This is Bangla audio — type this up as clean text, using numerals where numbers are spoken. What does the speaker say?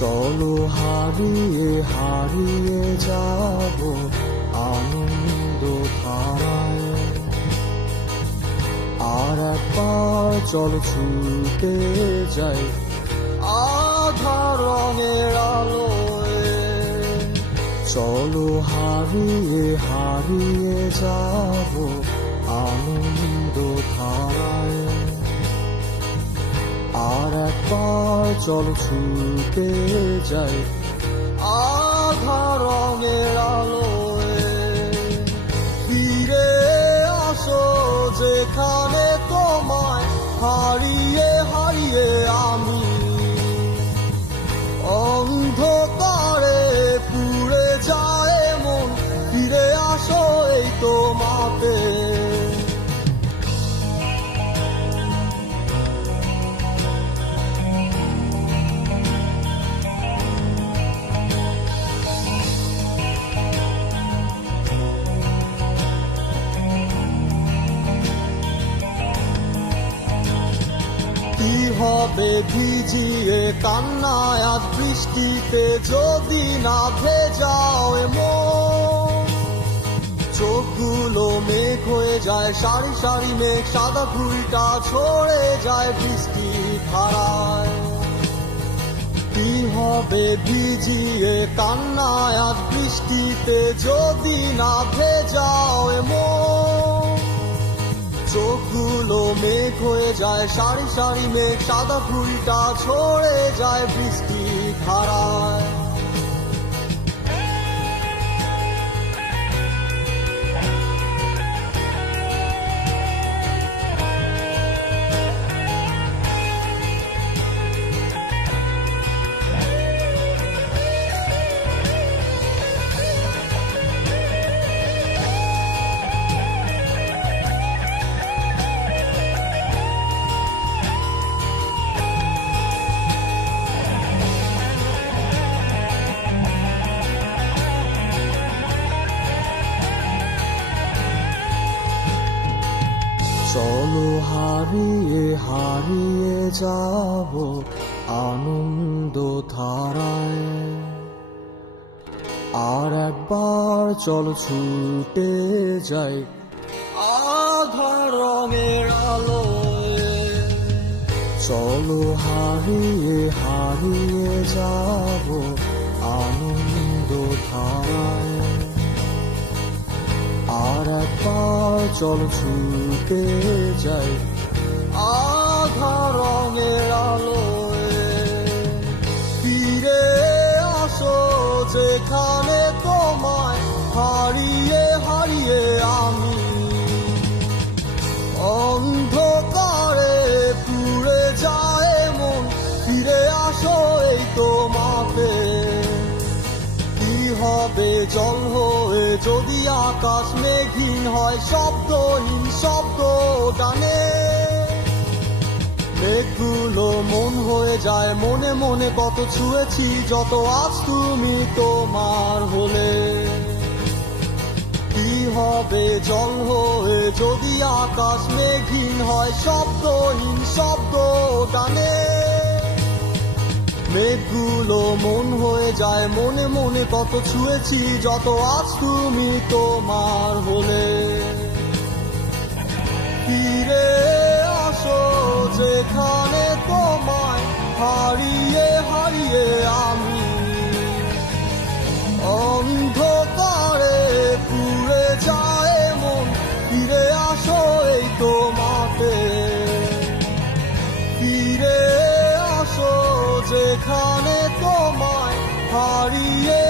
চলো হারিয়ে হারিয়ে যাব আনন্দ ধারায়। আর একবার চলো ছুটে যাই আধার রঙের আলোয়। চলো হারিয়ে হারিয়ে যাব আনন্দ ধারায়। আর একবার চলো ছুটে যাই আধার রঙের আলোয়। ফিরে আসো যেখানে তোমায় হারিয়ে হারিয়ে আমি অন্ধকারে পুড়ে যায় মন। ফিরে আসো এই তোমাকে। কি হবে ভিজিয়ে কান্নায় আজ বৃষ্টিতে যদি না ভেজাও মন। চোখগুলো মেঘ হয়ে যায় সারি সারি মেঘ, সাদা ফুলটা ছড়ে যায় বৃষ্টি ধারায়। কি হবে ভিজিয়ে কান্নায় আজ বৃষ্টিতে যদি না ভেজাও মন। চোখগুলো মেঘ হয়ে যায় সারি সারি মেঘ, সাদা ফুলটা ছড়ে যায় বৃষ্টি ধারায়। চলো হারিয়ে হারিয়ে যাব আনন্দ ধারায়। আর একবার চলো ছুটে যাই আধার রঙের আলোয়। চলো হারিয়ে হারিয়ে যাব আনন্দ ধারায়। আর একবার চলো ছুটে যাই আধার রঙের আলোয়। ফিরে আসো যেখানে তোমায় হারিয়ে হারিয়ে আমি অন্ধকারে পুড়ে যায় মন। ফিরে আসো এই তোমাকে। কি হবে জল হয়ে যদি আকাশ মেঘহীন হয়, শব্দহীন শব্দ টানে। মেঘগুলো মন হয়ে যায় মনে মনে, কত ছুঁয়েছি যত আজ তুমি তোমার হলে। কি হবে জল হয়ে যদি আকাশ মেঘহীন হয়, শব্দহীন শব্দ টানে। মেঘগুলো মন হয়ে যায় মনে মনে, কত ছুঁয়েছি যত আজ তুমি তোমার হলে। ফিরে আসো যেখানে তোমায় হারিয়ে হারিয়ে আমি অন্ধকারে পুড়ে যায় মন। ফিরে আসো এই তোমাকে। ফিরে আসো যেখানে তোমায় হারিয়ে